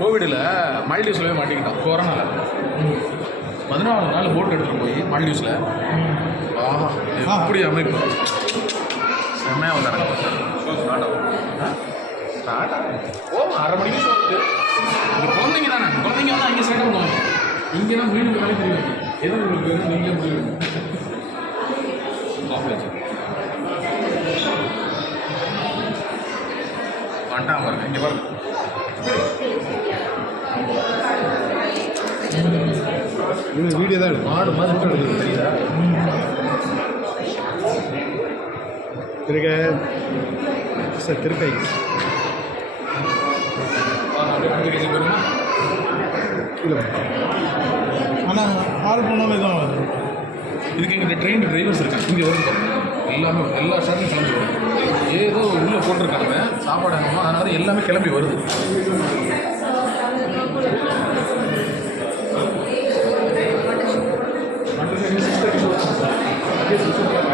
கோவிடில் மால்டீவ்ஸில் போய் மாட்டிக்கிட்டான் கொரோனாவில். 14 நாள் போட் எடுத்துகிட்டு போய் மால்டீவ்ஸில். ஆஹா அப்படி அமைப்பு செம்மையாக வந்தாங்க. ஷோ ஸ்டார்ட் ஆகும். அரை மணிக்கு ஷோ இருக்குது. இந்த குழந்தைங்க தானே, குழந்தைங்க வந்து அங்கே ஸ்டார்ட் பண்ணுவாங்க. இங்கே தான் மீன் வேலை தெரியும். எது உங்களுக்கு வந்து நீங்களே முடிவு வந்துட்டான் பாருங்க. இங்கே பாருங்க. வீடியோ தான் எடுக்கும். மாடு மாதிரி எடுக்கிறது தெரியுதா? சார் திருக்கை இல்லை, ஆனால் ஆள் போனாலே தான் வருது. இதுக்கு இங்கே ட்ரெயின் டிரைவர்ஸ் இருக்காங்க. இங்கே வருது எல்லாமே, எல்லா ஷார்ட்டும் கிளம்பி வரும். ஏதோ உள்ளே போட்டிருக்காங்க சாப்பாடு ஆகணுமா, அதனால எல்லாமே கிளம்பி வருது. Thank you.